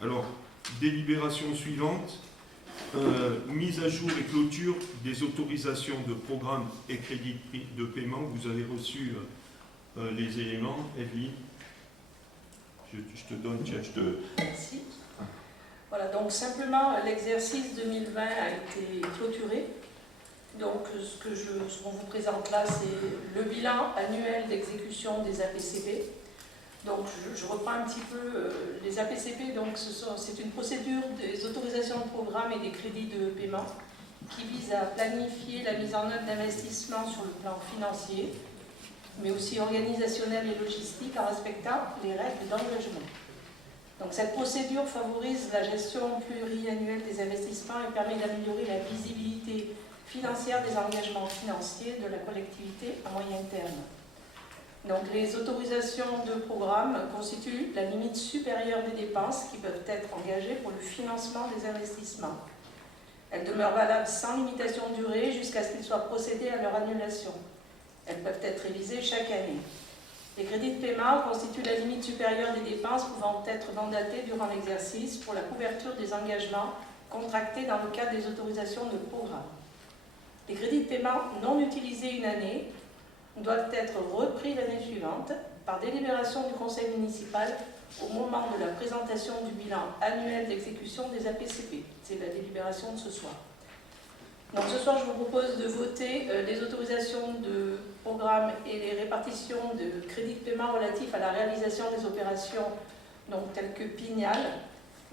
Alors, délibération suivante, mise à jour et clôture des autorisations de programmes et crédits de paiement. Vous avez reçu les éléments, Evelyne. Je te donne, tiens, je te... Merci. Voilà, donc simplement l'exercice 2020 a été clôturé. Donc ce qu'on vous présente là, c'est le bilan annuel d'exécution des APCP. Donc je reprends un petit peu les APCP, donc c'est une procédure des autorisations de programme et des crédits de paiement qui vise à planifier la mise en œuvre d'investissements sur le plan financier, mais aussi organisationnel et logistique en respectant les règles d'engagement. Donc cette procédure favorise la gestion pluriannuelle des investissements et permet d'améliorer la visibilité financière des engagements financiers de la collectivité à moyen terme. Donc les autorisations de programme constituent la limite supérieure des dépenses qui peuvent être engagées pour le financement des investissements. Elles demeurent valables sans limitation de durée jusqu'à ce qu'il soit procédé à leur annulation. Elles peuvent être révisées chaque année. Les crédits de paiement constituent la limite supérieure des dépenses pouvant être mandatées durant l'exercice pour la couverture des engagements contractés dans le cadre des autorisations de programme. Les crédits de paiement non utilisés une année doivent être repris l'année suivante par délibération du conseil municipal au moment de la présentation du bilan annuel d'exécution des APCP. C'est la délibération de ce soir. Donc ce soir, je vous propose de voter les autorisations de programme et les répartitions de crédits de paiement relatifs à la réalisation des opérations donc, telles que Pignal.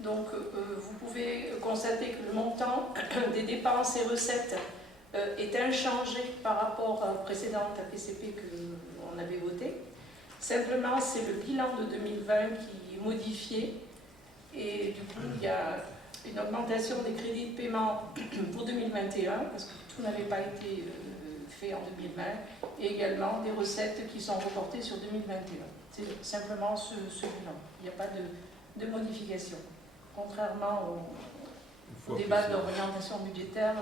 Donc vous pouvez constater que le montant des dépenses et recettes est inchangé par rapport à la précédente APCP qu'on avait votée. Simplement, c'est le bilan de 2020 qui est modifié et du coup, il y a une augmentation des crédits de paiement pour 2021 parce que tout n'avait pas été fait en 2020 et également des recettes qui sont reportées sur 2021. C'est simplement ce bilan. Il n'y a pas de modification. Contrairement au débat d'orientation budgétaire,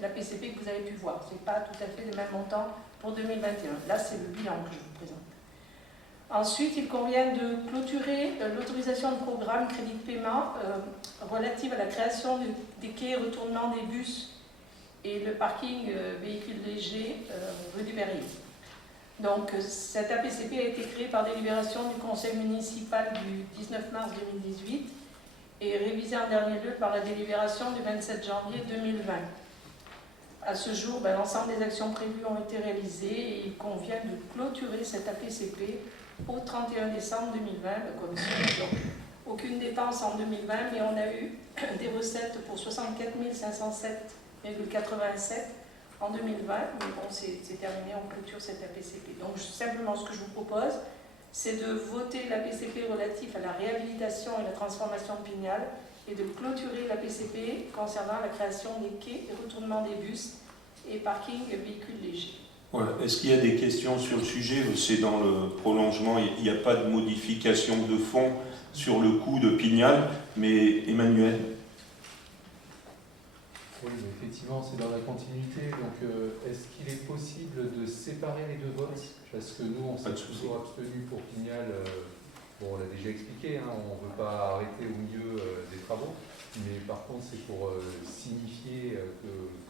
la PCP que vous avez pu voir. Ce n'est pas tout à fait le même montant pour 2021. Là, c'est le bilan que je vous présente. Ensuite, il convient de clôturer l'autorisation de programme crédit de paiement relative à la création des quais retournement des bus et le parking véhicules légers rue du Berrier. Donc, cette APCP a été créée par délibération du conseil municipal du 19 mars 2018 et révisée en dernier lieu par la délibération du 27 janvier 2020. À ce jour, l'ensemble des actions prévues ont été réalisées et il convient de clôturer cette APCP au 31 décembre 2020. La commission n'a donc aucune dépense en 2020, mais on a eu des recettes pour 64 507,87 en 2020. Mais bon, c'est terminé, on clôture cette APCP. Donc simplement ce que je vous propose, c'est de voter l'APCP relatif à la réhabilitation et la transformation de Pignal et de clôturer l'APCP concernant la création des quais et retournement des bus et parking véhicules légers. Voilà. Est-ce qu'il y a des questions sur le sujet? C'est dans le prolongement, il n'y a pas de modification de fond sur le coût de Pignal, mais Emmanuel? Oui, mais effectivement, c'est dans la continuité. Donc, est-ce qu'il est possible de séparer les deux votes? Parce que nous, on s'est toujours abstenu pour Pignal. Bon, on l'a déjà expliqué, hein, on ne veut pas arrêter au milieu des travaux. Mais par contre, c'est pour signifier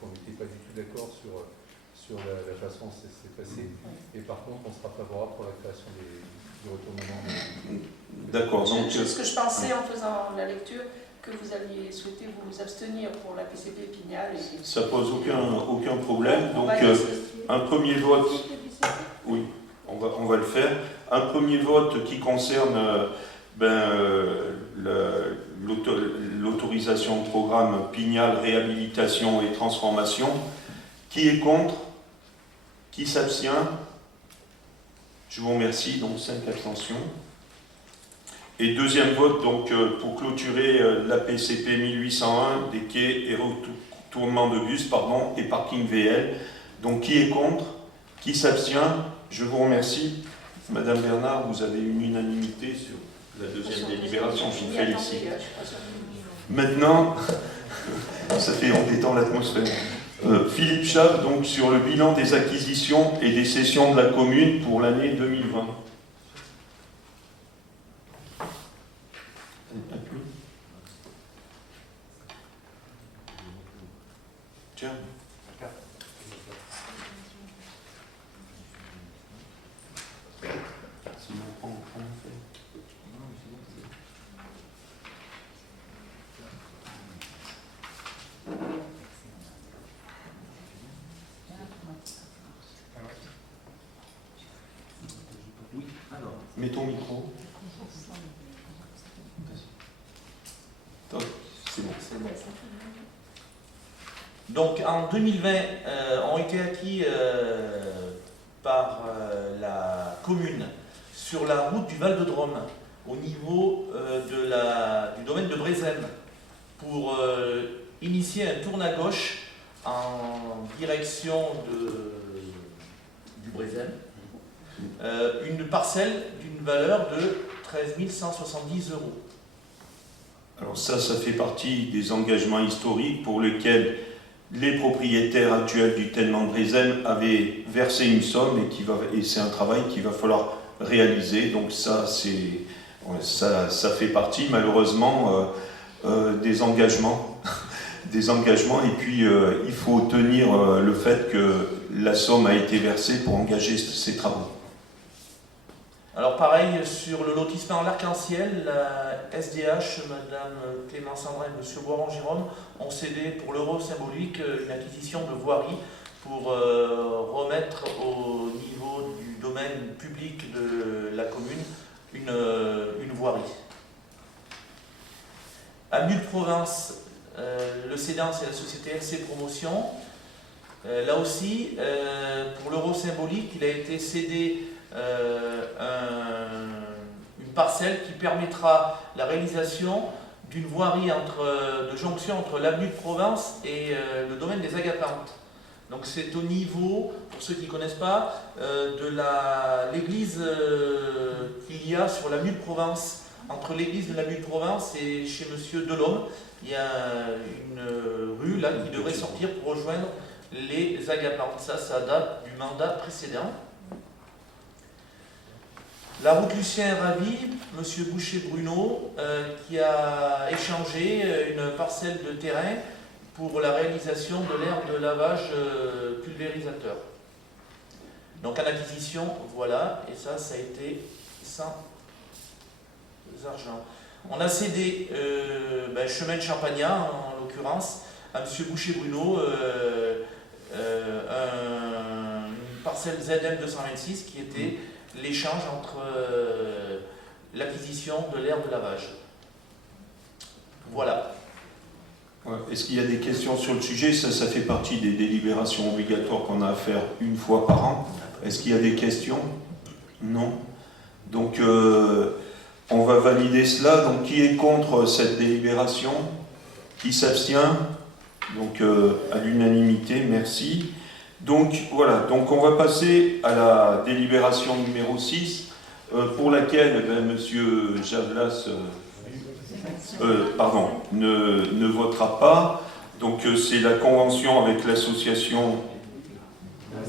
qu'on n'était pas du tout d'accord sur la façon dont ça s'est passé. Et par contre, on sera favorable pour la création du retournement. D'accord. Donc, ce que je pensais en faisant la lecture, que vous alliez souhaiter vous abstenir pour la PCP Pignal. Ça pose aucun problème. Donc, un premier vote. Oui, on va le faire. Un premier vote qui concerne l'autorisation de programme Pignal, réhabilitation et transformation. Qui est contre? Qui s'abstient? Je vous remercie. Donc 5 abstentions. Et deuxième vote donc pour clôturer la PCP 1801 des quais et retournement de bus et parking VL. Donc qui est contre? Qui s'abstient? Je vous remercie. Madame Bernard, vous avez une unanimité sur la deuxième délibération. Je vous félicite. Maintenant, ça fait embêtant l'atmosphère. Philippe Chave, donc sur le bilan des acquisitions et des cessions de la commune pour l'année 2020. Tiens. Sinon, on fait. Mets ton micro. C'est bon. Donc en 2020, ont été acquis par la commune sur la route du Val de Drôme, au niveau du domaine de Brézem, pour initier un tourne à gauche en direction du Brézem, une parcelle d'une valeur de 13 170 €. Alors ça fait partie des engagements historiques pour lesquels les propriétaires actuels du Tellement de Brézem avaient versé une somme et c'est un travail qu'il va falloir réaliser. Donc ça fait partie malheureusement des engagements. Et puis il faut tenir le fait que la somme a été versée pour engager ces travaux. Alors pareil, sur le lotissement l'Arc-en-Ciel, la SDH, Madame Clémence Andrin et Monsieur Boiron-Jérôme ont cédé pour l'euro symbolique une acquisition de voirie pour remettre au niveau du domaine public de la commune une voirie. Avenue de Provence, le cédant c'est la société LC Promotion. Là aussi, pour l'euro symbolique, il a été cédé une parcelle qui permettra la réalisation d'une voirie de jonction entre l'avenue de Provence et le domaine des Agapantes. Donc c'est au niveau, pour ceux qui ne connaissent pas, de l'église qu'il y a sur l'avenue de Provence. Entre l'église de l'avenue de Provence et chez Monsieur Delhomme, il y a une rue là qui devrait sortir pour rejoindre les Agapantes. Ça date du mandat précédent. La route Lucien Ravi, M. Boucher-Bruno, qui a échangé une parcelle de terrain pour la réalisation de l'aire de lavage pulvérisateur. Donc en acquisition, voilà, et ça a été sans argent. On a cédé chemin de Champagnat, en l'occurrence, à M. Boucher-Bruno, une parcelle ZM 226 qui était l'échange entre l'acquisition de l'aire de lavage. Voilà. Ouais. Est-ce qu'il y a des questions sur le sujet? Ça fait partie des délibérations obligatoires qu'on a à faire une fois par an. Est-ce qu'il y a des questions? Non. Donc, on va valider cela. Donc, qui est contre cette délibération? Qui s'abstient? Donc, à l'unanimité, merci. Donc voilà, donc on va passer à la délibération numéro 6, pour laquelle M. Javlas ne votera pas. Donc c'est la convention avec l'association...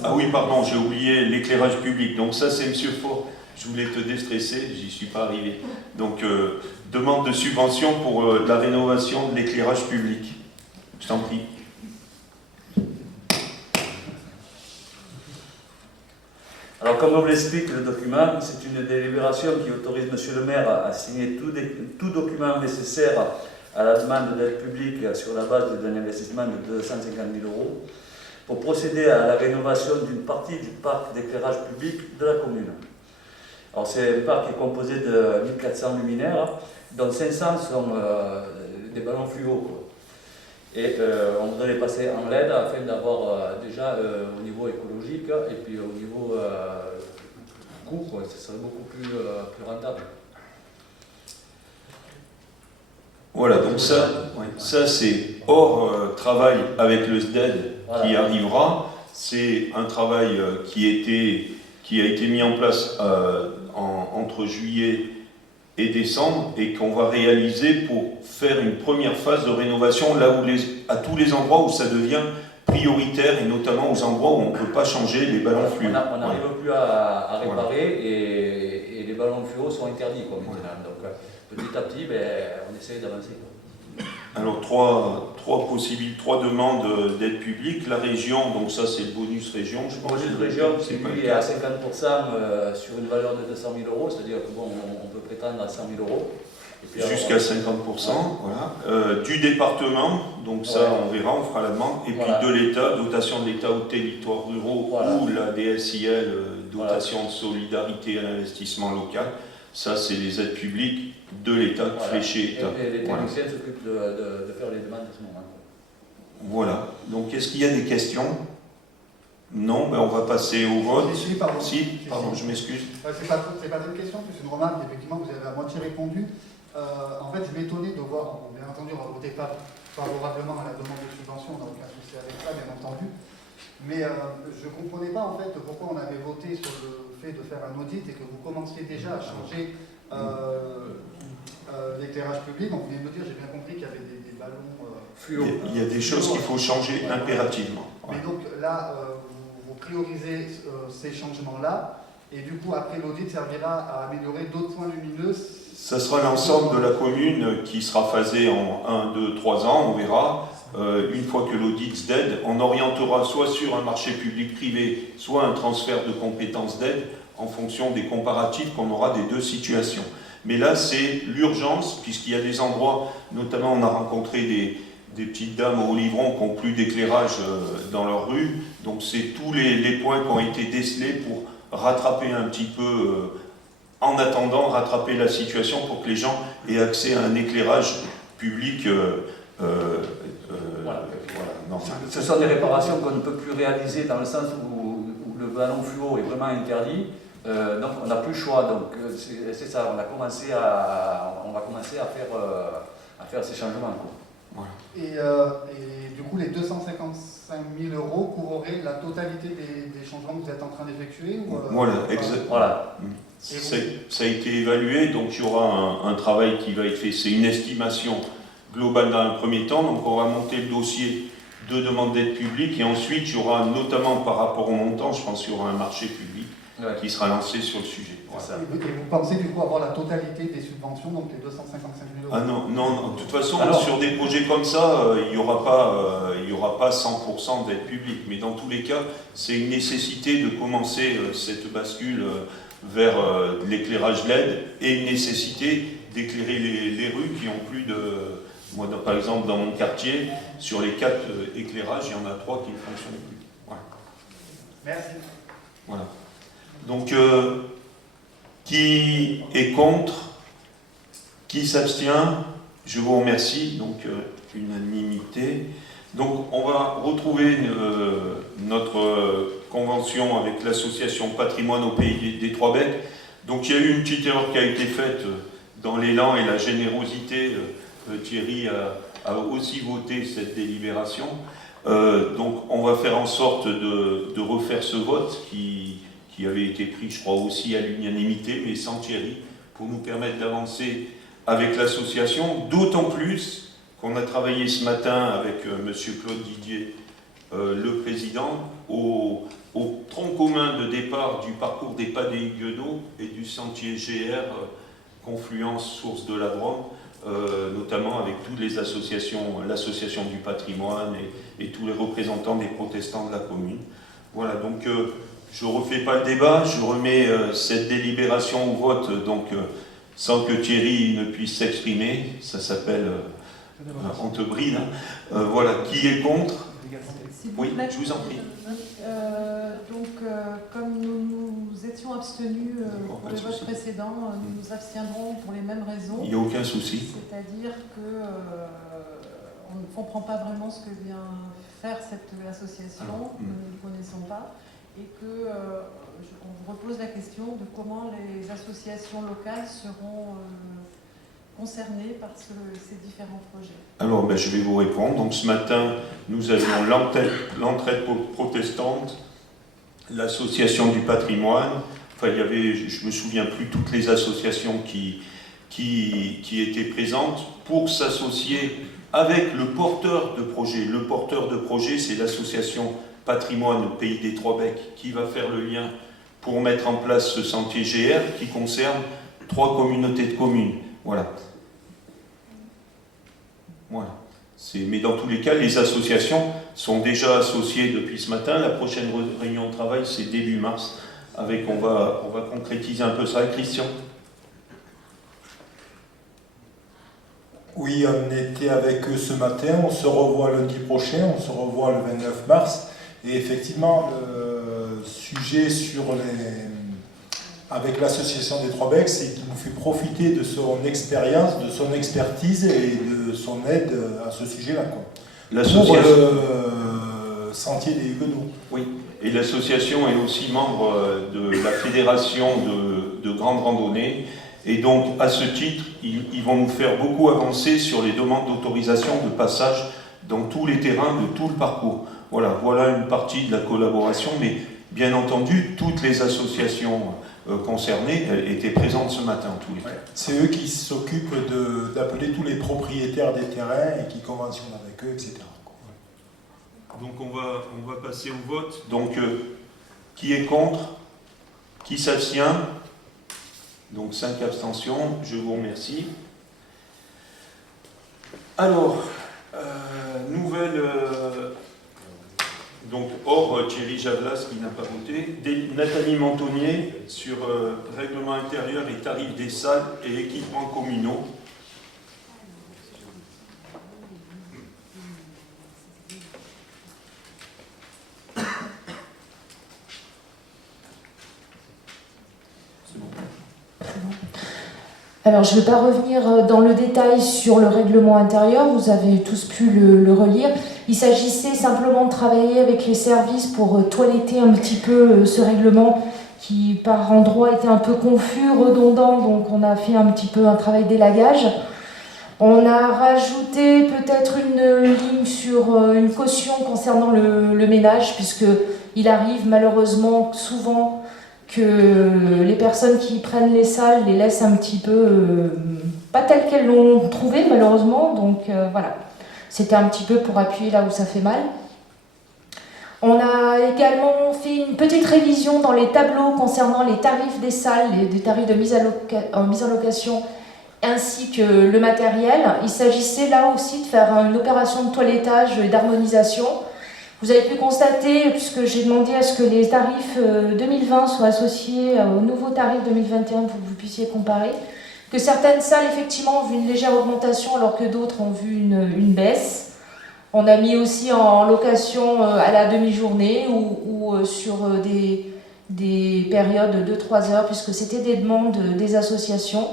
Ah oui, pardon, j'ai oublié l'éclairage public. Donc ça c'est M. Faure. Je voulais te déstresser, j'y suis pas arrivé. Donc demande de subvention pour la rénovation de l'éclairage public. Je t'en prie. Alors, comme on vous l'explique, le document, c'est une délibération qui autorise M. le maire à signer tout document nécessaire à la demande d'aide publique sur la base d'un investissement de 250 000 € pour procéder à la rénovation d'une partie du parc d'éclairage public de la commune. Alors, c'est un parc qui est composé de 1400 luminaires, dont 500 sont des ballons fluo. Et on voudrait les passer en LED afin d'avoir déjà au niveau écologique et puis au niveau coût, ça serait beaucoup plus rentable. Voilà, donc ça c'est hors travail avec le SDED qui arrivera. C'est un travail qui a été mis en place entre juillet et décembre et qu'on va réaliser pour faire une première phase de rénovation là où à tous les endroits où ça devient prioritaire et notamment aux endroits où on ne peut pas changer les ballons fluo. On n'arrive plus à réparer et les ballons fluo sont interdits maintenant. Donc petit à petit, on essaie d'avancer. Alors, trois demandes d'aide publique. La région, donc ça c'est le bonus région, je pense. Bonus région, c'est pas lui le est à cas. 50% sur une valeur de 200 000 euros, c'est-à-dire que bon, on peut prétendre à 100 000 euros. Et puis, Jusqu'à 50%, voilà. Du département, donc ça Ouais. on verra, on fera la demande. Et Voilà. puis de l'État, dotation de l'État aux territoires ruraux Voilà. ou la DSIL, dotation de solidarité à l'investissement local. Ça c'est les aides publiques de l'État, Voilà. fléchées État. Et les Voilà. techniciens s'occupent de faire les demandes à ce moment. Voilà. Donc est-ce qu'il y a des questions? Non, ben on va passer au vote. Si, pardon. Si, pardon, je m'excuse. C'est pas une question, c'est une remarque. Effectivement, vous avez à moitié répondu. En fait, je m'étonnais de voir, bien entendu, on va voter pas favorablement à la demande de subvention, on n'a aucun souci avec ça, bien entendu. Mais je ne comprenais pas en fait pourquoi on avait voté sur le fait de faire un audit et que vous commenciez déjà à changer l'éclairage public. Donc vous venez de me dire, j'ai bien compris qu'il y avait des ballons. Fluo. Il y a des choses qu'il faut changer impérativement. Mais donc là, vous priorisez ces changements-là, et du coup, après l'audit, servira à améliorer d'autres points lumineux. Ça sera l'ensemble de la commune qui sera phasé en 1, 2, 3 ans, on verra. Une fois que l'audit d'aide, on orientera soit sur un marché public-privé, soit un transfert de compétences d'aide en fonction des comparatifs qu'on aura des deux situations. Mais là, c'est l'urgence, puisqu'il y a des endroits, notamment on a rencontré des petites dames au Livron qui n'ont plus d'éclairage dans leur rue. Donc c'est tous les points qui ont été décelés pour rattraper un petit peu, en attendant, rattraper la situation pour que les gens aient accès à un éclairage public Voilà. normal. Ce sont des réparations qu'on ne peut plus réaliser dans le sens où le ballon fluo est vraiment interdit. Donc on n'a plus le choix. Donc c'est ça, on va commencer à faire ces changements. Quoi. Et du coup, les 255 000 euros couvriraient la totalité des changements que vous êtes en train d'effectuer Voilà, exact. Voilà. Ça a été évalué, donc il y aura un travail qui va être fait. C'est une estimation globale dans un premier temps, donc on va monter le dossier de demande d'aide publique et ensuite il y aura notamment par rapport au montant, je pense qu'il y aura un marché public qui sera lancé sur le sujet. Voilà. Et vous pensez du coup avoir la totalité des subventions, donc les 255 000 euros? Ah non, de toute façon, sur des projets comme ça, il n'y aura pas 100% d'aide publique, mais dans tous les cas, c'est une nécessité de commencer cette bascule vers l'éclairage LED et une nécessité d'éclairer les rues qui ont plus de... Moi, par exemple, dans mon quartier, sur les 4 éclairages, il y en a 3 qui ne fonctionnent plus. Voilà. Merci. Voilà. Donc, qui est contre? Qui s'abstient? Je vous remercie. Donc, unanimité. Donc, on va retrouver notre convention avec l'association Patrimoine au Pays des Trois Becs. Donc, il y a eu une petite erreur qui a été faite dans l'élan et la générosité. Thierry a aussi voté cette délibération. Donc, on va faire en sorte de refaire ce vote qui avait été pris, je crois, aussi à l'unanimité, mais sans Thierry, pour nous permettre d'avancer avec l'association, d'autant plus qu'on a travaillé ce matin avec M. Claude Didier, le président, au tronc commun de départ du parcours des pas des Huguenots et du sentier GR, confluence source de la Drôme, notamment avec toutes les associations, l'association du patrimoine et tous les représentants des protestants de la commune. Voilà, donc je ne refais pas le débat, je remets cette délibération au vote, donc sans que Thierry ne puisse s'exprimer, ça s'appelle on te bride. Voilà, qui est contre? S'il vous Oui, plaît. je vous en prie. Comme nous étions abstenus pour pas le de vote souci. précédent, nous nous abstiendrons pour les mêmes raisons. Il n'y a aucun souci. C'est-à-dire que on ne comprend pas vraiment ce que vient faire cette association, nous ne le connaissons pas, et que on repose la question de comment les associations locales seront concernées par ces différents projets. Alors, je vais vous répondre. Donc, ce matin, nous avions l'entraide protestante, l'association du patrimoine. Enfin, il y avait, je me souviens plus, toutes les associations qui étaient présentes pour s'associer avec le porteur de projet. Le porteur de projet, c'est l'association Patrimoine au Pays des Trois Becs qui va faire le lien pour mettre en place ce sentier GR qui concerne 3 communautés de communes. Voilà. Voilà. Mais dans tous les cas, les associations sont déjà associées depuis ce matin. La prochaine réunion de travail, c'est début mars. On va concrétiser un peu ça. Christian? Oui, on était avec eux ce matin, on se revoit lundi prochain, on se revoit le 29 mars. Et effectivement, le sujet avec l'association des Trois Becs, c'est qu'il nous fait profiter de son expérience, de son expertise et de son aide à ce sujet-là. Pour le sentier des Huguenots. Oui, et l'association est aussi membre de la fédération de grandes randonnées. Et donc, à ce titre, ils vont nous faire beaucoup avancer sur les demandes d'autorisation de passage dans tous les terrains de tout le parcours. Voilà une partie de la collaboration, mais bien entendu, toutes les associations concernées étaient présentes ce matin, en tous les cas. C'est eux qui s'occupent d'appeler tous les propriétaires des terrains et qui conventionnent avec eux, etc. Donc on va passer au vote. Donc, qui est contre? Qui s'abstient? Donc 5 abstentions, je vous remercie. Alors, nouvelle... donc hors Thierry Javlas qui n'a pas voté, Nathalie Montonnier sur règlement intérieur et tarifs des salles et équipements communaux. Alors, je ne vais pas revenir dans le détail sur le règlement intérieur, vous avez tous pu le relire. Il s'agissait simplement de travailler avec les services pour toiletter un petit peu ce règlement qui, par endroits, était un peu confus, redondant, donc on a fait un petit peu un travail d'élagage. On a rajouté peut-être une ligne sur une caution concernant le ménage, puisqu'il arrive malheureusement souvent que les personnes qui prennent les salles les laissent un petit peu pas telles qu'elles l'ont trouvées malheureusement, donc voilà, c'était un petit peu pour appuyer là où ça fait mal. On a également fait une petite révision dans les tableaux concernant les tarifs des salles, des tarifs de mise en location ainsi que le matériel. Il s'agissait là aussi de faire une opération de toilettage et d'harmonisation. Vous avez pu constater, puisque j'ai demandé à ce que les tarifs 2020 soient associés aux nouveaux tarifs 2021 pour que vous puissiez comparer, que certaines salles effectivement ont vu une légère augmentation alors que d'autres ont vu une baisse. On a mis aussi en location à la demi-journée ou sur des périodes de 2-3 heures, puisque c'était des demandes des associations.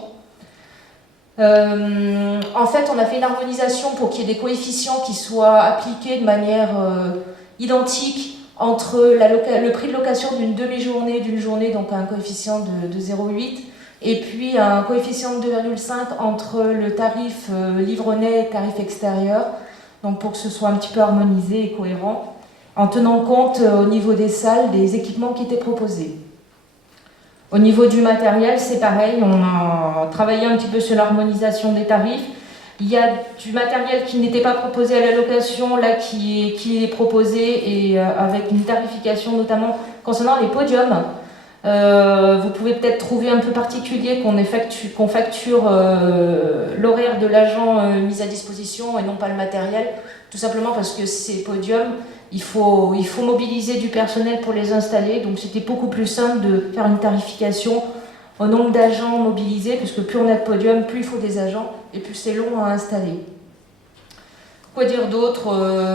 En fait, on a fait une harmonisation pour qu'il y ait des coefficients qui soient appliqués de manière identique entre le prix de location d'une demi-journée, d'une journée, donc un coefficient de 0,8, et puis un coefficient de 2,5 entre le tarif livre-nez et tarif extérieur, donc pour que ce soit un petit peu harmonisé et cohérent, en tenant compte au niveau des salles des équipements qui étaient proposés. Au niveau du matériel, c'est pareil, on a travaillé un petit peu sur l'harmonisation des tarifs. Il y a du matériel qui n'était pas proposé à la location, là qui est proposé, et avec une tarification notamment concernant les podiums. Vous pouvez peut-être trouver un peu particulier qu'on facture l'horaire de l'agent mis à disposition et non pas le matériel, tout simplement parce que ces podiums, il faut mobiliser du personnel pour les installer, donc c'était beaucoup plus simple de faire une tarification au nombre d'agents mobilisés, puisque plus on a de podiums, plus il faut des agents, et plus c'est long à installer. Quoi dire d'autre?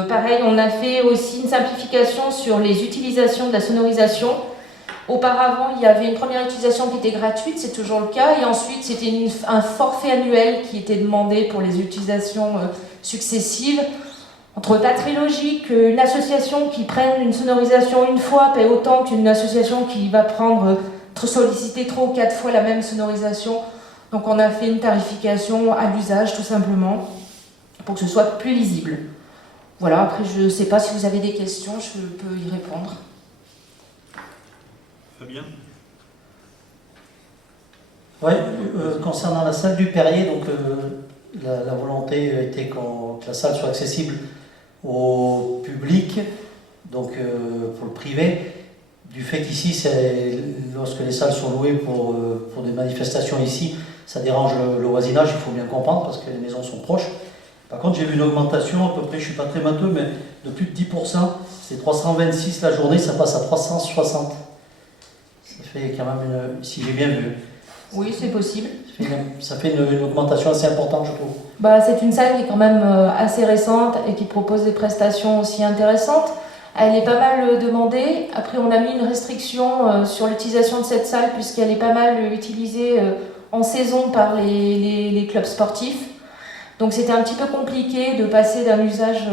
Pareil, on a fait aussi une simplification sur les utilisations de la sonorisation. Auparavant, il y avait une première utilisation qui était gratuite, c'est toujours le cas, et ensuite c'était un forfait annuel qui était demandé pour les utilisations successives. On trouve pas très logique qu'une association qui prenne une sonorisation une fois paie autant qu'une association qui va solliciter 3 ou 4 fois la même sonorisation. Donc on a fait une tarification à l'usage tout simplement pour que ce soit plus lisible. Voilà, après je ne sais pas si vous avez des questions, je peux y répondre. Fabien ? Oui, concernant la salle du Perrier, donc la volonté était que la salle soit accessible au public, donc pour le privé. Du fait qu'ici, lorsque les salles sont louées pour des manifestations ici, ça dérange le voisinage, il faut bien comprendre, parce que les maisons sont proches. Par contre, j'ai vu une augmentation, à peu près, je ne suis pas très matheux, mais de plus de 10%. C'est 326 la journée, ça passe à 360. Ça fait quand même, si j'ai bien vu. Oui, c'est possible. Ça fait une augmentation assez importante, je trouve. Bah, c'est une salle qui est quand même assez récente et qui propose des prestations aussi intéressantes. Elle est pas mal demandée. Après, on a mis une restriction sur l'utilisation de cette salle puisqu'elle est pas mal utilisée en saison par les clubs sportifs. Donc c'était un petit peu compliqué de passer d'un usage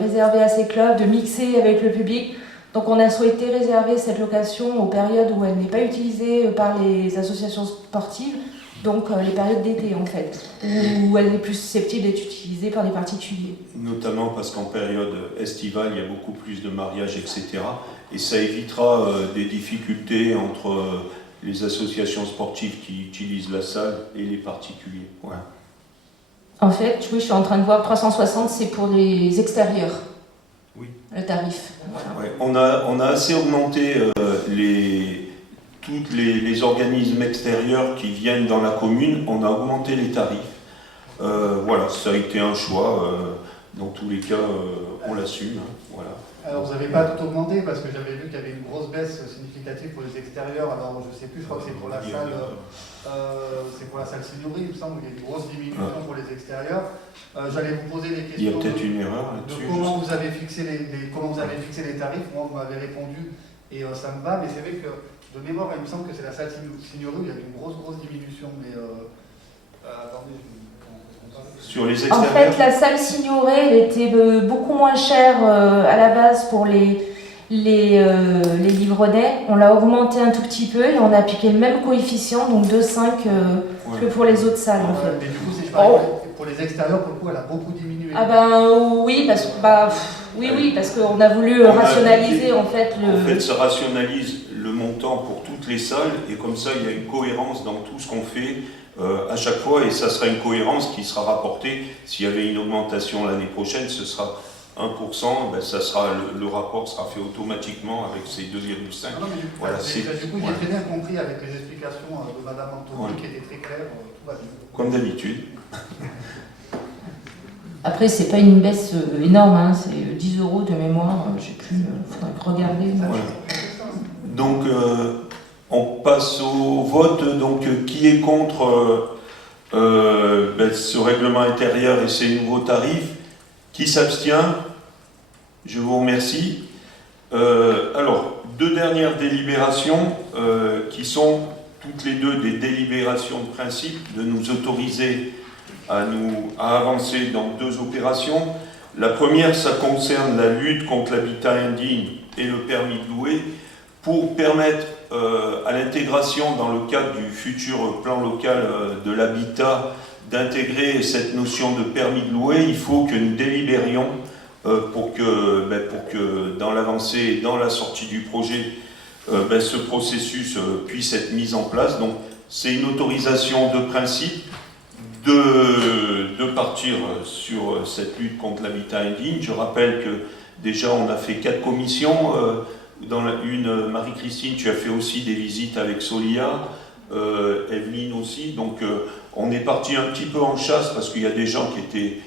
réservé à ces clubs, de mixer avec le public. Donc on a souhaité réserver cette location aux périodes où elle n'est pas utilisée par les associations sportives, donc les périodes d'été en fait, où elle est plus susceptible d'être utilisée par les particuliers. Notamment parce qu'en période estivale, il y a beaucoup plus de mariages, etc. Et ça évitera des difficultés entre les associations sportives qui utilisent la salle et les particuliers. Voilà. En fait, oui, je suis en train de voir 360, c'est pour les extérieurs. Oui. Le tarif. Ouais, on a assez augmenté tous les organismes extérieurs qui viennent dans la commune, on a augmenté les tarifs. Voilà, ça a été un choix. Dans tous les cas, on l'assume. Hein, voilà. Alors vous n'avez pas tout augmenté parce que j'avais vu qu'il y avait une grosse baisse significative pour les extérieurs. Alors je ne sais plus, je crois que c'est pour la salle, Signory, il me semble, il y a une grosse diminution pour les extérieurs. J'allais vous poser des questions. Il y a peut-être une erreur là-dessus. De comment vous avez fixé les tarifs. Moi, vous m'avez répondu et ça me va, mais c'est vrai que de mémoire, il me semble que c'est la salle Signory où il y avait une grosse diminution. Mais attendez, sur les en fait, la salle Signoret, elle était beaucoup moins chère à la base pour les livronnais. On l'a augmenté un tout petit peu et on a appliqué le même coefficient, donc 2,5 que pour les autres salles en fait. Mais du coup, si je parle pour les extérieurs, pour le coup, elle a beaucoup diminué. Ah ben oui, parce qu'on a voulu rationaliser en fait le... En fait, ça rationalise le montant pour toutes les salles et comme ça, il y a une cohérence dans tout ce qu'on fait. À chaque fois, et ça sera une cohérence qui sera rapportée. S'il y avait une augmentation l'année prochaine, ce sera 1%, ben ça sera, le rapport sera fait automatiquement avec ces 2,5. Voilà, du coup, j'ai très bien compris avec les explications de Madame Anthony qui étaient très claires. Tout va bien. Comme d'habitude. Après, c'est pas une baisse énorme, hein, c'est 10 € de mémoire, j'ai plus, faudrait regarder. Voilà. Donc, on passe au vote. Donc, qui est contre ce règlement intérieur et ces nouveaux tarifs? Qui s'abstient? Je vous remercie. Alors, deux dernières délibérations qui sont toutes les deux des délibérations de principe de nous autoriser à avancer dans deux opérations. La première, ça concerne la lutte contre l'habitat indigne et le permis de louer pour permettre à l'intégration dans le cadre du futur plan local de l'habitat d'intégrer cette notion de permis de louer. Il faut que nous délibérions pour que dans l'avancée et dans la sortie du projet, ce processus puisse être mis en place. Donc c'est une autorisation de principe de partir sur cette lutte contre l'habitat indigne. Je rappelle que déjà on a fait 4 commissions. Dans une, Marie-Christine, tu as fait aussi des visites avec Solia, Evelyne aussi. Donc on est parti un petit peu en chasse parce qu'il y a des gens qui étaient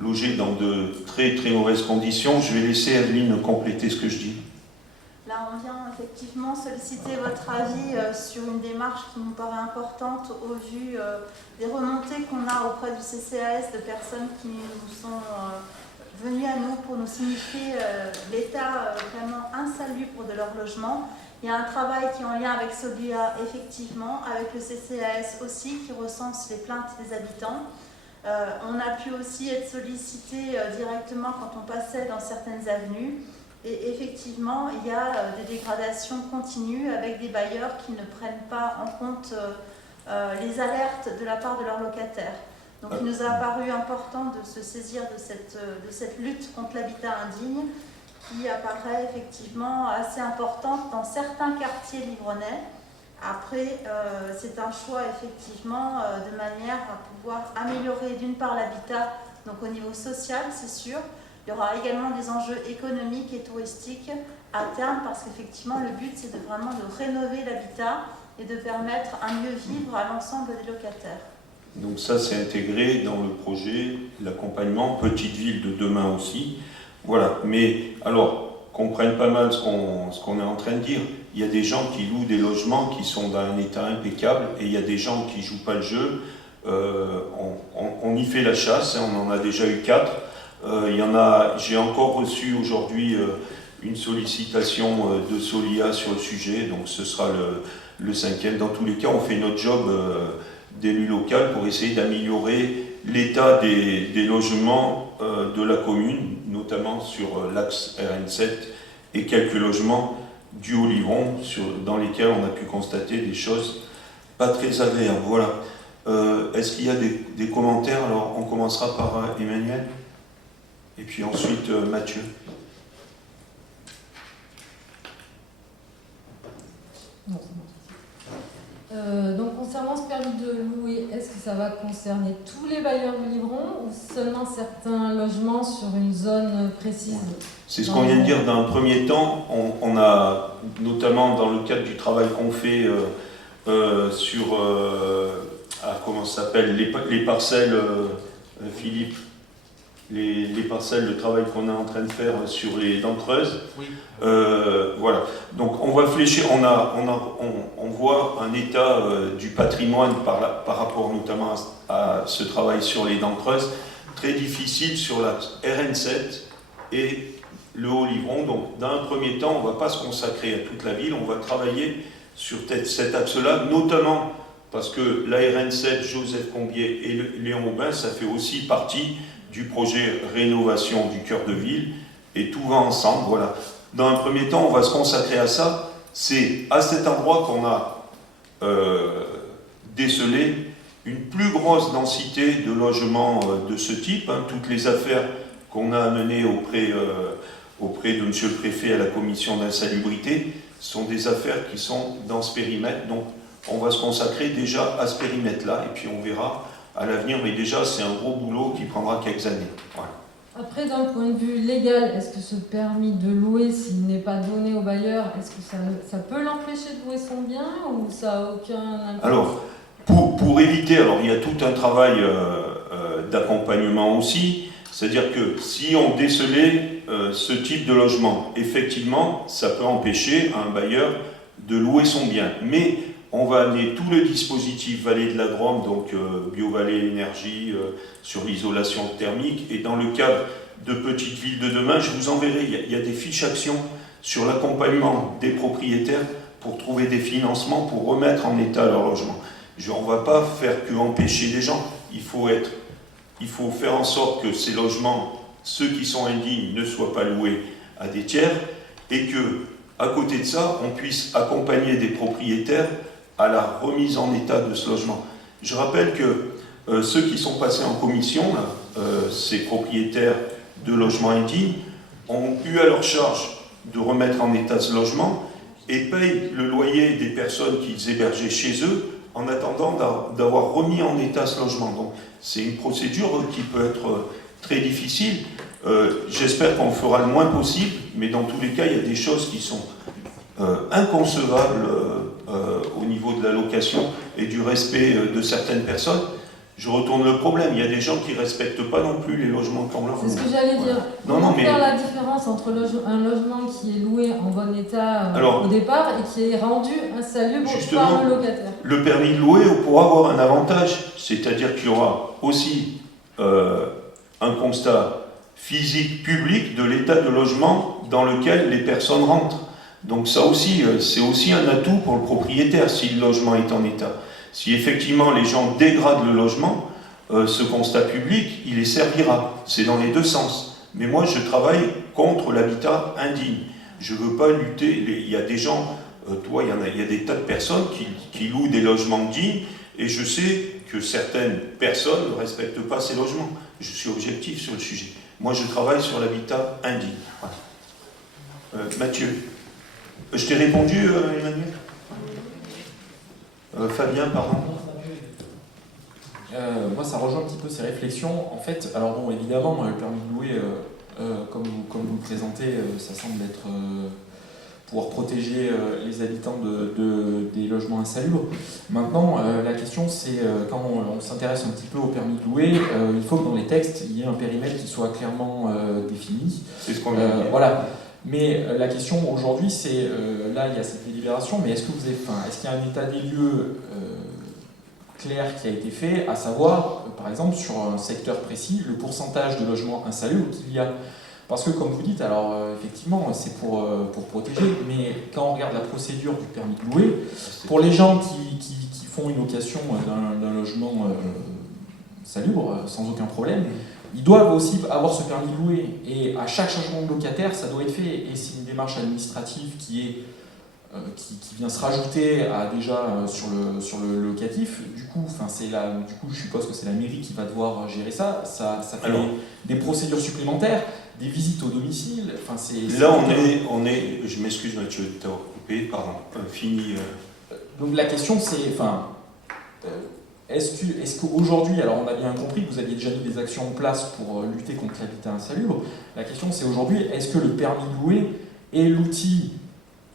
logés dans de très très mauvaises conditions. Je vais laisser Evelyne compléter ce que je dis. Là, on vient effectivement solliciter votre avis sur une démarche qui nous paraît importante au vu des remontées qu'on a auprès du CCAS de personnes qui nous sont venues à nous pour nous signifier l'état vraiment insalubre de leur logement. Il y a un travail qui est en lien avec Solia, effectivement, avec le CCAS aussi, qui recense les plaintes des habitants. On a pu aussi être sollicité directement quand on passait dans certaines avenues. Et effectivement, il y a des dégradations continues avec des bailleurs qui ne prennent pas en compte les alertes de la part de leurs locataires. Donc il nous a paru important de se saisir de cette lutte contre l'habitat indigne qui apparaît effectivement assez importante dans certains quartiers livronnais. Après, c'est un choix effectivement de manière à pouvoir améliorer d'une part l'habitat, donc au niveau social c'est sûr. Il y aura également des enjeux économiques et touristiques à terme parce qu'effectivement le but c'est vraiment de rénover l'habitat et de permettre un mieux vivre à l'ensemble des locataires. Donc ça, c'est intégré dans le projet, l'accompagnement Petite Ville de demain aussi. Voilà, mais alors, comprennent pas mal ce qu'on est en train de dire. Il y a des gens qui louent des logements qui sont dans un état impeccable, et il y a des gens qui jouent pas le jeu. On y fait la chasse, hein, on en a déjà eu 4. J'ai encore reçu aujourd'hui une sollicitation de Solia sur le sujet, donc ce sera le 5e. Dans tous les cas, on fait notre job d'élu local pour essayer d'améliorer l'état des logements de la commune, notamment sur l'axe RN7 et quelques logements du Haut-Livron dans lesquels on a pu constater des choses pas très agréables. Voilà. Est-ce qu'il y a des commentaires? Alors, on commencera par Emmanuel, et puis ensuite Mathieu. Non, donc concernant ce permis de louer, est-ce que ça va concerner tous les bailleurs du Livron ou seulement certains logements sur une zone précise? C'est ce qu'on vient de dire. Dans un premier temps, on a, notamment dans le cadre du travail qu'on fait sur comment ça s'appelle, les parcelles, Philippe, les parcelles, le travail qu'on est en train de faire sur les dents creuses. Oui. Voilà. Donc on va flécher, on voit un état du patrimoine par rapport notamment à ce travail sur les dents creuses, très difficile sur la RN7 et le Haut-Livron. Donc dans un premier temps, on ne va pas se consacrer à toute la ville, on va travailler sur cet axe-là, notamment parce que la RN7, Joseph Combier et Léon Aubin, ça fait aussi partie du projet rénovation du cœur de ville, et tout va ensemble. Voilà. Dans un premier temps, on va se consacrer à ça. C'est à cet endroit qu'on a décelé une plus grosse densité de logements de ce type. Hein. Toutes les affaires qu'on a amenées auprès de M. le Préfet à la commission d'insalubrité sont des affaires qui sont dans ce périmètre. Donc, on va se consacrer déjà à ce périmètre-là, et puis on verra à l'avenir, mais déjà c'est un gros boulot qui prendra quelques années. Voilà. Après, d'un point de vue légal, est-ce que ce permis de louer, s'il n'est pas donné au bailleur, est-ce que ça peut l'empêcher de louer son bien ou ça n'a aucun impact? Alors, pour éviter, alors il y a tout un travail d'accompagnement aussi, c'est-à-dire que si on décelait ce type de logement, effectivement, ça peut empêcher un bailleur de louer son bien. Mais on va amener tout le dispositif Vallée de la Drôme, donc BioVallée Énergie, sur l'isolation thermique. Et dans le cadre de Petite Ville de demain, je vous enverrai, il y a des fiches actions sur l'accompagnement des propriétaires pour trouver des financements pour remettre en état leur logement. On ne va pas faire que empêcher les gens. Il faut faire en sorte que ces logements, ceux qui sont indignes, ne soient pas loués à des tiers, et que, à côté de ça, on puisse accompagner des propriétaires à la remise en état de ce logement. Je rappelle que ceux qui sont passés en commission, là, ces propriétaires de logements indignes, ont eu à leur charge de remettre en état ce logement et payent le loyer des personnes qu'ils hébergeaient chez eux en attendant d'avoir remis en état ce logement. Donc c'est une procédure qui peut être très difficile. J'espère qu'on le fera le moins possible, mais dans tous les cas, il y a des choses qui sont inconcevables au niveau de la location et du respect de certaines personnes. Je retourne le problème, il y a des gens qui ne respectent pas non plus les logements qu'on leur loue. C'est ce que j'allais dire. Comment faire la différence entre un logement qui est loué en bon état au départ et qui est rendu insalubre par le locataire? Le permis de louer pourra avoir un avantage, c'est-à-dire qu'il y aura aussi un constat physique public de l'état de logement dans lequel les personnes rentrent. Donc ça aussi, c'est aussi un atout pour le propriétaire si le logement est en état. Si effectivement les gens dégradent le logement, ce constat public, il les servira. C'est dans les deux sens. Mais moi, je travaille contre l'habitat indigne. Je ne veux pas lutter. Il y a des gens, il y a des tas de personnes qui louent des logements dignes, et je sais que certaines personnes ne respectent pas ces logements. Je suis objectif sur le sujet. Moi, je travaille sur l'habitat indigne. Voilà. Mathieu. Je t'ai répondu, Emmanuel? Fabien, pardon. Moi, ça rejoint un petit peu ces réflexions. En fait, alors bon, évidemment, moi, le permis de louer, comme vous le présentez, ça semble être pour protéger les habitants des logements insalubres. Maintenant, la question c'est, quand on s'intéresse un petit peu au permis de louer, il faut que dans les textes, il y ait un périmètre qui soit clairement défini. C'est ce qu'on vient de dire. Voilà. Mais la question aujourd'hui, c'est, là il y a cette délibération, mais est-ce qu'il y a un état des lieux clair qui a été fait, à savoir, par exemple, sur un secteur précis, le pourcentage de logements insalubres qu'il y a. Parce que, comme vous dites, alors effectivement, c'est pour protéger, mais quand on regarde la procédure du permis de louer, pour les gens qui font une location d'un logement salubre, sans aucun problème, ils doivent aussi avoir ce permis de louer. Et à chaque changement de locataire, ça doit être fait. Et c'est une démarche administrative qui vient se rajouter à déjà sur le locatif. Du coup, je suppose que c'est la mairie qui va devoir gérer ça. Ça fait des procédures supplémentaires, des visites au domicile. Là, on est. Je m'excuse, Mathieu, de t'avoir coupé. Pardon. Fini. Donc la question, c'est, est-ce qu'aujourd'hui, alors on a bien compris que vous aviez déjà mis des actions en place pour lutter contre l'habitat insalubre. La question, c'est aujourd'hui, est-ce que le permis de louer est l'outil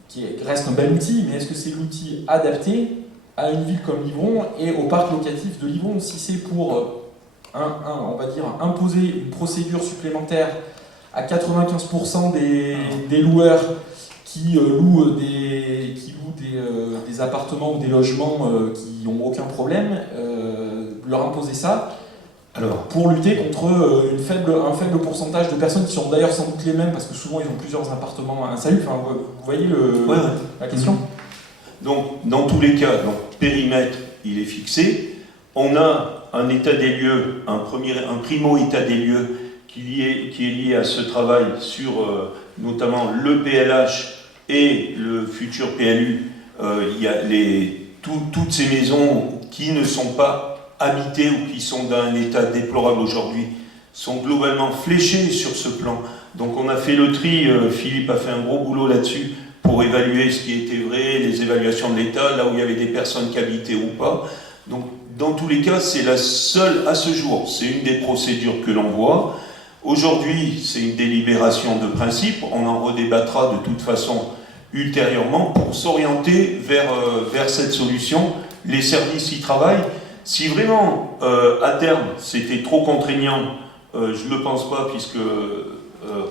qui reste un bel outil, mais est-ce que c'est l'outil adapté à une ville comme Livron et au parc locatif de Livron? Si c'est pour, on va dire, imposer une procédure supplémentaire à 95% des loueurs qui louent des appartements ou des logements qui n'ont aucun problème, leur imposer ça, pour lutter contre un faible pourcentage de personnes qui sont d'ailleurs sans doute les mêmes, parce que souvent ils ont plusieurs appartements insalubres. Vous voyez la question? Donc, dans tous les cas, périmètre, il est fixé. On a un état des lieux, un primo état des lieux qui est lié à ce travail sur notamment le PLH et le futur PLU. Il y a toutes ces maisons qui ne sont pas habitées ou qui sont dans un état déplorable aujourd'hui sont globalement fléchées sur ce plan. Donc on a fait le tri, Philippe a fait un gros boulot là-dessus pour évaluer ce qui était vrai, les évaluations de l'État, là où il y avait des personnes qui habitaient ou pas. Donc dans tous les cas, c'est la seule à ce jour, c'est une des procédures que l'on voit. Aujourd'hui, c'est une délibération de principe, on en redébattra de toute façon ultérieurement pour s'orienter vers cette solution. Les services y travaillent. Si vraiment, à terme, c'était trop contraignant, je ne le pense pas, puisque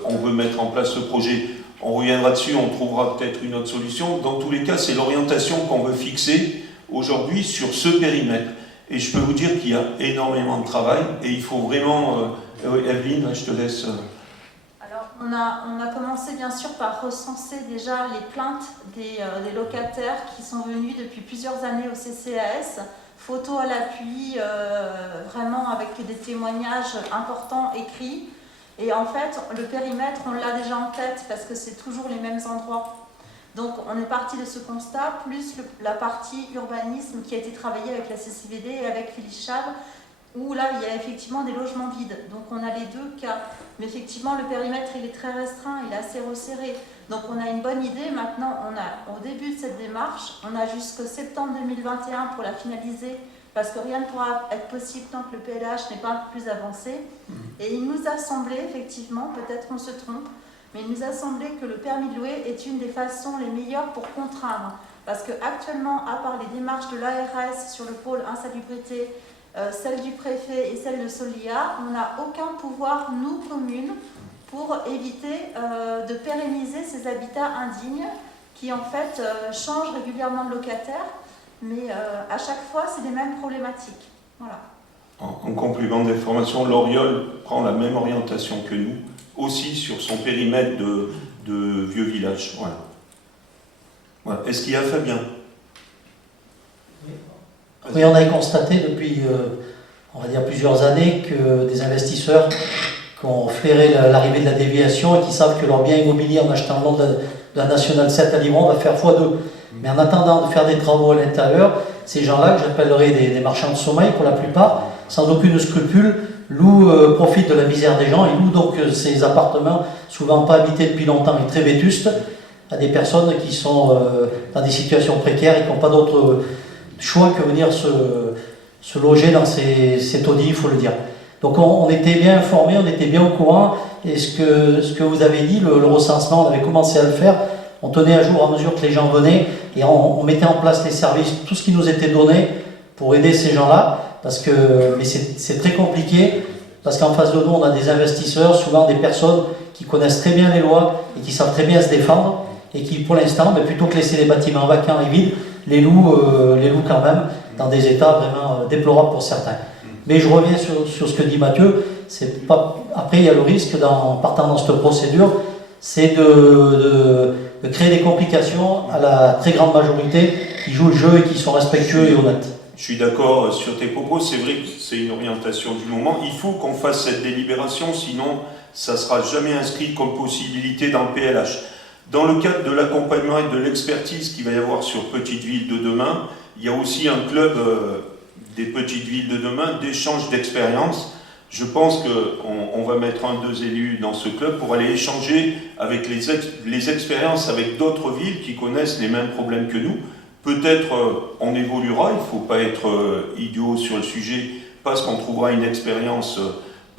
on veut mettre en place ce projet, on reviendra dessus, on trouvera peut-être une autre solution. Dans tous les cas, c'est l'orientation qu'on veut fixer aujourd'hui sur ce périmètre. Et je peux vous dire qu'il y a énormément de travail, et il faut vraiment... Evelyne, je te laisse... Alors, on a commencé bien sûr par recenser déjà les plaintes des locataires qui sont venus depuis plusieurs années au CCAS, photos à l'appui, vraiment avec des témoignages importants écrits. Et en fait, le périmètre, on l'a déjà en tête parce que c'est toujours les mêmes endroits. Donc on est parti de ce constat, plus la partie urbanisme qui a été travaillée avec la CCVD et avec Philippe Chave, où là il y a effectivement des logements vides. Donc on a les deux cas. Mais effectivement le périmètre il est très restreint, il est assez resserré. Donc on a une bonne idée. Maintenant on a au début de cette démarche, on a jusqu'au septembre 2021 pour la finaliser, parce que rien ne pourra être possible tant que le PLH n'est pas plus avancé. Et il nous a semblé, effectivement, peut-être on se trompe, mais il nous a semblé que le permis de louer est une des façons les meilleures pour contraindre. Parce qu'actuellement, à part les démarches de l'ARS sur le pôle insalubrité, celle du préfet et celle de Solia, on n'a aucun pouvoir, nous, communes, pour éviter de pérenniser ces habitats indignes qui, en fait, changent régulièrement de locataires, mais à chaque fois, c'est les mêmes problématiques. Voilà. En complément d'information, l'Oriole prend la même orientation que nous, aussi sur son périmètre de vieux village. Voilà. Voilà. Est-ce qu'il y a Fabien? Oui, on a constaté depuis, on va dire, plusieurs années que des investisseurs qui ont flairé l'arrivée de la déviation et qui savent que leur bien immobilier en achetant le long de la Nationale 7 à Livron va faire x2. Mais en attendant de faire des travaux à l'intérieur, ces gens-là, que j'appellerais des marchands de sommeil pour la plupart, sans aucune scrupule, profitent de la misère des gens et louent donc ces appartements, souvent pas habités depuis longtemps et très vétustes, à des personnes qui sont dans des situations précaires et qui n'ont pas d'autre choix que venir se loger dans ces taudis, il faut le dire. Donc on était bien informés, on était bien au courant, et ce que vous avez dit, le recensement, on avait commencé à le faire on tenait à jour à mesure que les gens venaient et on mettait en place les services, tout ce qui nous était donné pour aider ces gens-là. Mais c'est très compliqué parce qu'en face de nous, on a des investisseurs, souvent des personnes qui connaissent très bien les lois et qui savent très bien se défendre et qui, pour l'instant, plutôt que laisser les bâtiments vacants et vides, les louent quand même dans des états vraiment déplorables pour certains. Mais je reviens sur ce que dit Mathieu. Après, il y a le risque, en partant dans cette procédure, c'est de créer des complications à la très grande majorité qui jouent le jeu et qui sont respectueux et honnêtes. Je suis d'accord sur tes propos, c'est vrai que c'est une orientation du moment. Il faut qu'on fasse cette délibération, sinon ça ne sera jamais inscrit comme possibilité dans le PLH. Dans le cadre de l'accompagnement et de l'expertise qu'il va y avoir sur Petites Villes de demain, il y a aussi un club des Petites Villes de demain d'échange d'expériences. Je pense qu'on va mettre 1-2 élus dans ce club pour aller échanger avec les expériences avec d'autres villes qui connaissent les mêmes problèmes que nous. Peut-être on évoluera, il ne faut pas être idiot sur le sujet parce qu'on trouvera une expérience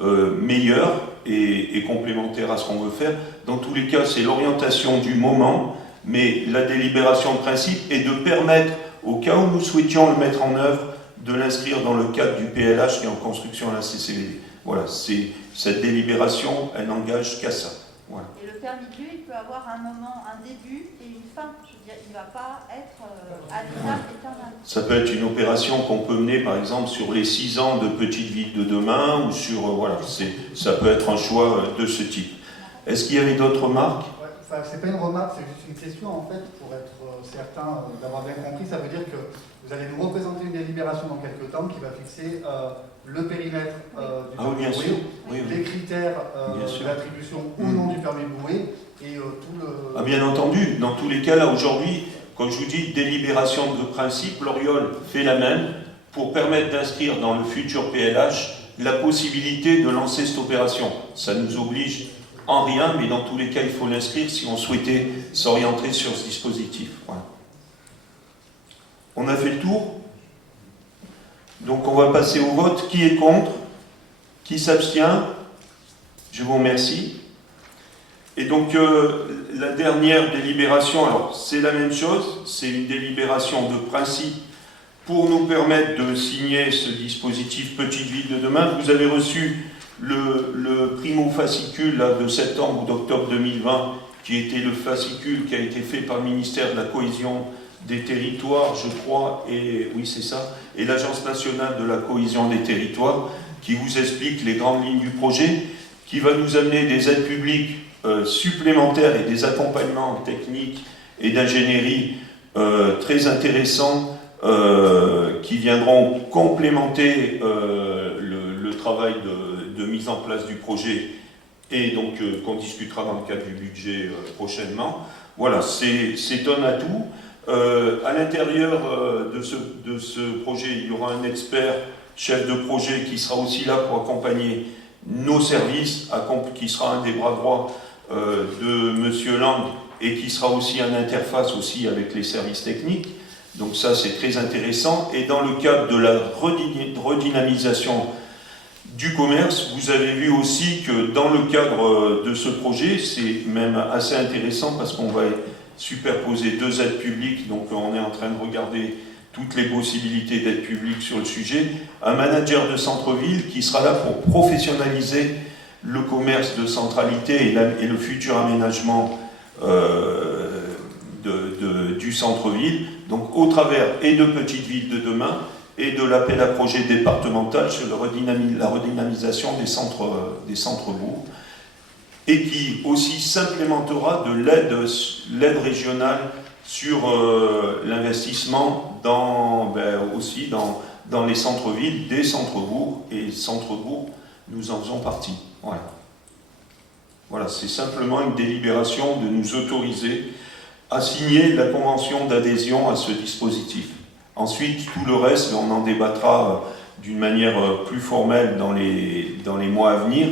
meilleure et complémentaire à ce qu'on veut faire. Dans tous les cas, c'est l'orientation du moment, mais la délibération de principe est de permettre, au cas où nous souhaitions le mettre en œuvre, de l'inscrire dans le cadre du PLH et en construction à la CCVD. Voilà, cette délibération, elle n'engage qu'à ça. Voilà. Et le permis de lieu, il peut avoir un moment, un début et une fin. Je veux dire, il ne va pas être à l'état éternel. Ça peut être une opération qu'on peut mener, par exemple, sur les 6 ans de Petites Villes de demain, ou sur... voilà, ça peut être un choix de ce type. Est-ce qu'il y avait d'autres remarques? C'est pas une remarque, c'est juste une question, en fait, pour être certain d'avoir bien compris. Ça veut dire que vous allez nous représenter une délibération dans quelques temps qui va fixer le périmètre du permis de louer, les critères d'attribution ou non du permis de louer et tout le... Ah, bien entendu, dans tous les cas, là, aujourd'hui, comme je vous dis, délibération de principe, l'Oriole fait la même pour permettre d'inscrire dans le futur PLH la possibilité de lancer cette opération. Ça nous oblige en rien, mais dans tous les cas, il faut l'inscrire si on souhaitait s'orienter sur ce dispositif. Voilà. On a fait le tour. Donc on va passer au vote. Qui est contre? Qui s'abstient? Je vous remercie. Et donc la dernière délibération, alors c'est la même chose, c'est une délibération de principe pour nous permettre de signer ce dispositif Petite Ville de demain. Vous avez reçu le primo-fascicule là, de septembre ou d'octobre 2020, qui était le fascicule qui a été fait par le ministère de la Cohésion des Territoires, je crois, et oui c'est ça, et l'Agence nationale de la cohésion des territoires, qui vous explique les grandes lignes du projet, qui va nous amener des aides publiques supplémentaires et des accompagnements techniques et d'ingénierie très intéressants qui viendront complémenter le travail de mise en place du projet et donc qu'on discutera dans le cadre du budget prochainement. Voilà, c'est un atout. À l'intérieur de ce projet, il y aura un expert chef de projet qui sera aussi là pour accompagner nos services, qui sera un des bras droits de Monsieur Lang et qui sera aussi en interface aussi avec les services techniques. Donc ça, c'est très intéressant. Et dans le cadre de la redynamisation du commerce, vous avez vu aussi que dans le cadre de ce projet, c'est même assez intéressant parce qu'on va superposer 2 aides publiques, donc on est en train de regarder toutes les possibilités d'aide publique sur le sujet. Un manager de centre-ville qui sera là pour professionnaliser le commerce de centralité et le futur aménagement du centre-ville, donc au travers et de Petites Villes de demain et de l'appel à projet départemental sur la redynamisation des centres-bourgs, et qui aussi s'implémentera de l'aide régionale sur l'investissement aussi dans les centres-villes, des centres-bourgs, et centres-bourgs, nous en faisons partie. Voilà. Voilà, c'est simplement une délibération de nous autoriser à signer la convention d'adhésion à ce dispositif. Ensuite, tout le reste, on en débattra d'une manière plus formelle dans les mois à venir.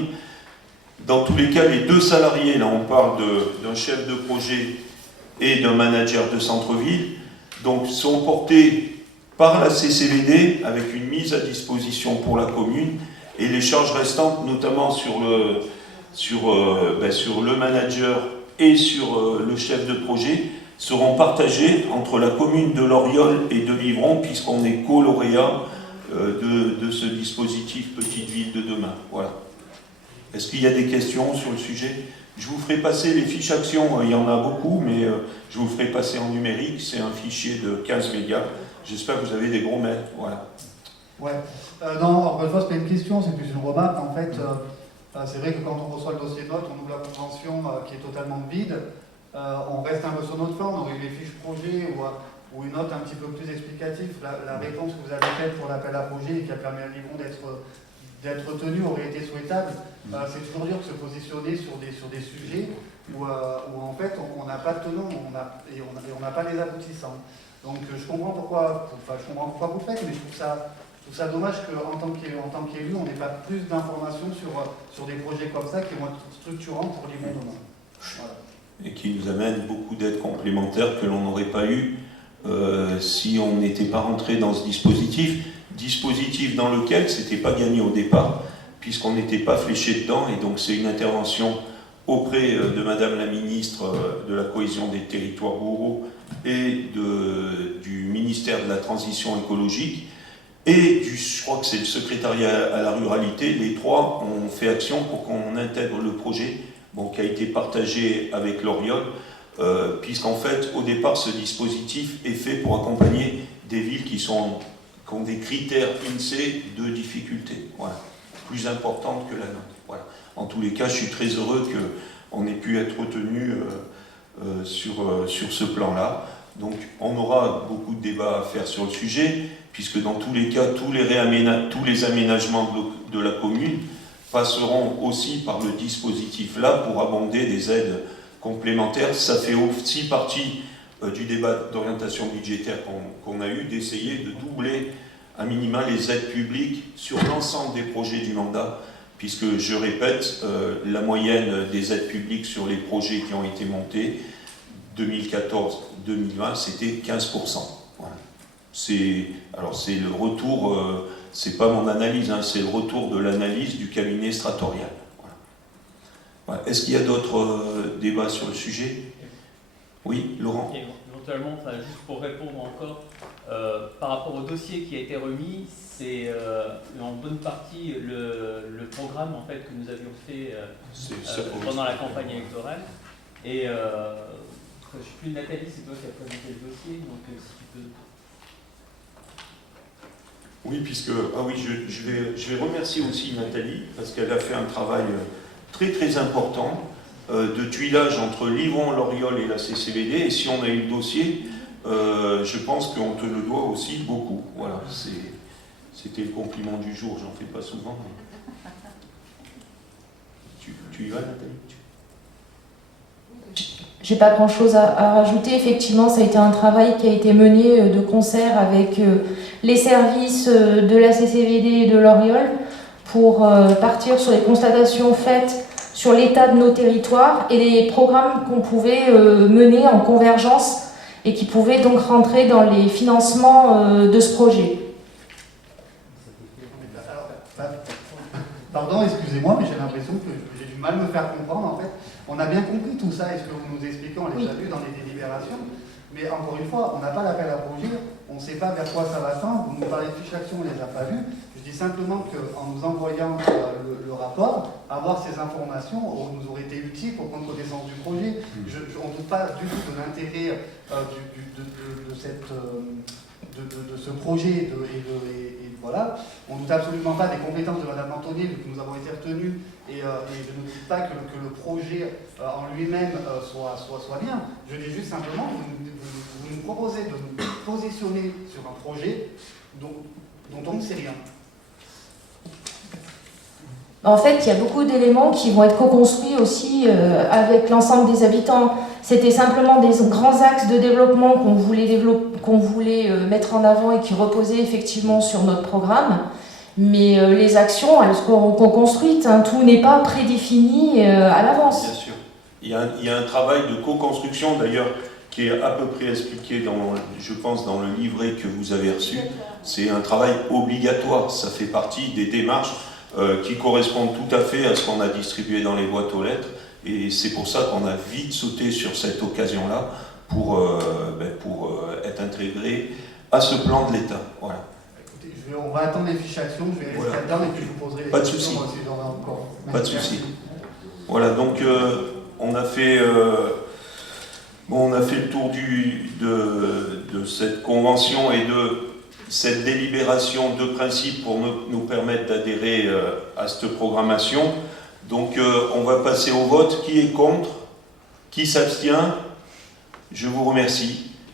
Dans tous les cas, les 2 salariés, là on parle d'un chef de projet et d'un manager de centre-ville, donc sont portés par la CCVD avec une mise à disposition pour la commune, et les charges restantes, notamment sur le manager et sur le chef de projet seront partagés entre la commune de Loriol et de Livron, puisqu'on est co-lauréat de ce dispositif Petite Ville de demain. Voilà. Est-ce qu'il y a des questions sur le sujet? Je vous ferai passer les fiches actions, il y en a beaucoup, mais je vous ferai passer en numérique. C'est un fichier de 15 mégas. J'espère que vous avez des gros mails. Voilà. Ouais. Non, encore une fois, c'est pas une question, c'est plus une remarque. En fait, c'est vrai que quand on reçoit le dossier de notes, on ouvre la convention qui est totalement vide. On reste un peu sur notre forme, on aurait eu les fiches projet ou une note un petit peu plus explicative. La réponse que vous avez faite pour l'appel à projet et qui a permis à Livron d'être retenu aurait été souhaitable. C'est toujours dur de se positionner sur des sujets où en fait on n'a pas de tenant et on n'a pas les aboutissants. Donc je comprends pourquoi vous le faites, mais je trouve ça dommage qu'en tant qu'élu, on n'ait pas plus d'informations sur des projets comme ça qui vont être structurants pour Livron demain. Voilà. Et qui nous amène beaucoup d'aides complémentaires que l'on n'aurait pas eu si on n'était pas rentré dans ce dispositif dans lequel c'était pas gagné au départ, puisqu'on n'était pas fléché dedans, et donc c'est une intervention auprès de Madame la Ministre de la Cohésion des Territoires ruraux et du ministère de la Transition écologique, et je crois que c'est le secrétariat à la ruralité. Les trois ont fait action pour qu'on intègre le projet, qui a été partagé avec Loriol, puisqu'en fait, au départ, ce dispositif est fait pour accompagner des villes qui ont des critères INSEE de difficulté, voilà, plus importantes que la nôtre. Voilà. En tous les cas, je suis très heureux qu'on ait pu être retenu sur ce plan-là. Donc, on aura beaucoup de débats à faire sur le sujet, puisque dans tous les cas, tous les aménagements de la commune passeront aussi par le dispositif-là pour abonder des aides complémentaires. Ça fait aussi partie du débat d'orientation budgétaire qu'on a eu, d'essayer de doubler à minima les aides publiques sur l'ensemble des projets du mandat, puisque, je répète, la moyenne des aides publiques sur les projets qui ont été montés 2014-2020, c'était 15%. Voilà. C'est le retour, c'est pas mon analyse, c'est le retour de l'analyse du cabinet Stratorial. Voilà. Voilà. Est-ce qu'il y a d'autres débats sur le sujet? Oui, Laurent. Et éventuellement, juste pour répondre encore, par rapport au dossier qui a été remis, c'est en bonne partie le programme en fait, que nous avions fait pendant la campagne électorale. Et je ne sais plus, Nathalie, c'est toi qui as présenté le dossier, donc si tu peux... Oui, je vais remercier aussi Nathalie, parce qu'elle a fait un travail très très important de tuilage entre Livron, Loriol et la CCVD, et si on a eu le dossier, je pense qu'on te le doit aussi beaucoup. Voilà, c'était le compliment du jour, j'en fais pas souvent. Mais... Tu y vas, Nathalie? J'ai pas grand chose à rajouter. Effectivement, ça a été un travail qui a été mené de concert avec les services de la CCVD et de Loriol pour partir sur les constatations faites sur l'état de nos territoires et les programmes qu'on pouvait mener en convergence et qui pouvaient donc rentrer dans les financements de ce projet. Pardon, excusez-moi, mais j'ai l'impression que j'ai du mal à me faire comprendre en fait. On a bien compris tout ça, et ce que vous nous expliquez, on les a vus dans les délibérations, mais encore une fois, on n'a pas l'appel à projet, on ne sait pas vers quoi ça va tendre, vous nous parlez de fiches d'action, on ne les a pas vues. Je dis simplement qu'en nous envoyant le rapport, avoir ces informations nous aurait été utile pour prendre connaissance du projet. On ne doute pas du tout de l'intérêt de ce projet, voilà. On ne doute absolument pas des compétences de Mme Antonier, vu que nous avons été retenus, et je ne doute pas que le projet en lui-même soit bien. Je dis juste simplement, vous nous proposez de nous positionner sur un projet dont on ne sait rien. En fait, il y a beaucoup d'éléments qui vont être co-construits aussi avec l'ensemble des habitants. C'était simplement des grands axes de développement qu'on voulait mettre en avant et qui reposaient effectivement sur notre programme. Mais les actions, elles seront co-construites. Tout n'est pas prédéfini à l'avance. Bien sûr. Il y a un travail de co-construction, d'ailleurs, qui est à peu près expliqué, je pense, dans le livret que vous avez reçu. C'est un travail obligatoire. Ça fait partie des démarches qui correspondent tout à fait à ce qu'on a distribué dans les boîtes aux lettres. Et c'est pour ça qu'on a vite sauté sur cette occasion-là pour être intégré à ce plan de l'État. Voilà. Écoutez, on va attendre les fiches actions, je vais rester là-dedans et puis je vous poserai les Pas de questions souci. si j'en ai encore. Pas de souci. Voilà, donc on a fait le tour de cette convention et de cette délibération de principe pour nous permettre d'adhérer à cette programmation. Donc on va passer au vote. Qui est contre? Qui s'abstient? Je vous remercie.